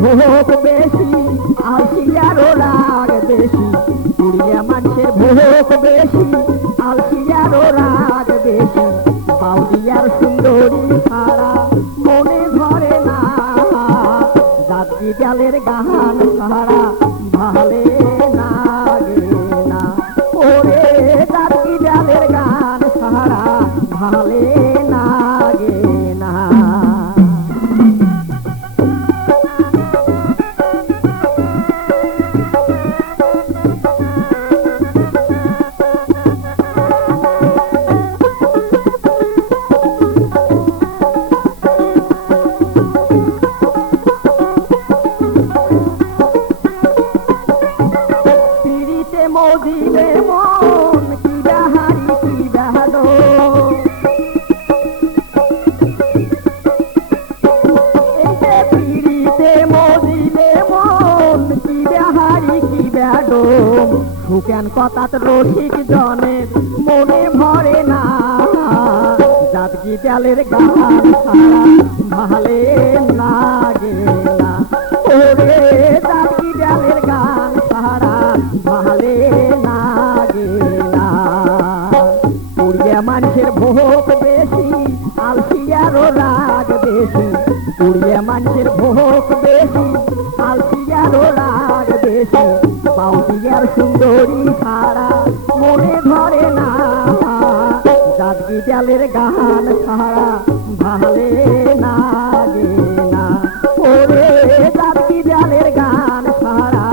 ভোগ বেশি আলসিয়ারও রাগ বেশি, কুড়িয়া মানুষের ভোগ বেশি আলসিয়ারও রাগ বেশি, বাউদিয়ার সুন্দরী ছাড়া মনে ধরে না, জাতি জালের গান ছাড়া ভালে লাগে না, ওরে জাতি জালের গান ছাড়া ভালে লাগে না। মজিলে মন কি বাহারি কি বাহাদো, পিড়িতে মজিলে মন কি বাহারি কি বাহাদো, সুকেন কথাত রসিক জনের মনে ভরে না, জাতকি জালের গান ছাড়া ভালে লাগে না, ওরে জাতকি জালের গান ছাড়া ভালে লাগে না। কুড়িয়া মানুষের ভোগ বেশি আলসিয়ারও রাগ বেশি, কুড়িয়া মানুষের ভোগ বেশি আলসিয়ারও রাগ বেশি, বাউদিয়ার সুন্দরী ছাড়া মনে ধরে না, জাতকি জালের গান ছাড়া ভালে লাগে না, ওরে জাতকি জালের গান ছাড়া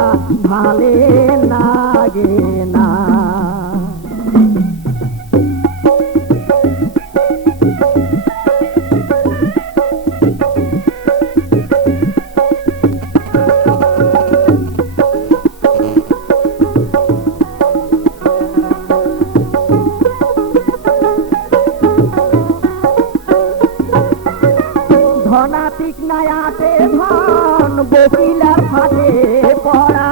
ভালে লাগে না। ধনাতিক নায়াতে ধন বকিলার ফাটে পড়া,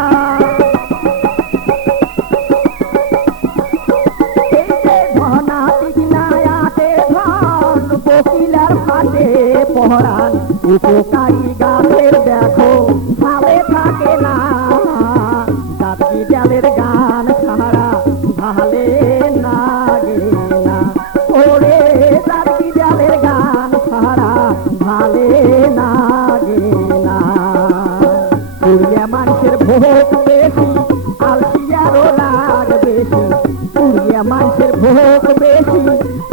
ধনাতিক নায়াতে ধন বকিলার ফাটে পড়ান, উপকারী গাছের দেখো ভালে থাকে না, জাতকি জালের গান ছাড়া ভালে লাগে না, ওরে জাতকি জালের গান ছাড়া ভালে লাগে না। কুড়িয়া মানুষের ভোগ বেশি আলসিয়ারও রাগ বেশি, কুড়িয়া মানুষের ভোগ বেশি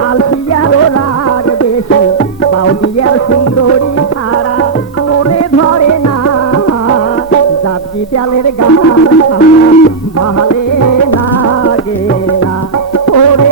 আলসিয়ারও রাগ বেশি, বাউদিয়ার সুন্দরী ছাড়া মনে ধরে না, জাতকি জালের গান ছাড়া ভালে লাগে না, ওরে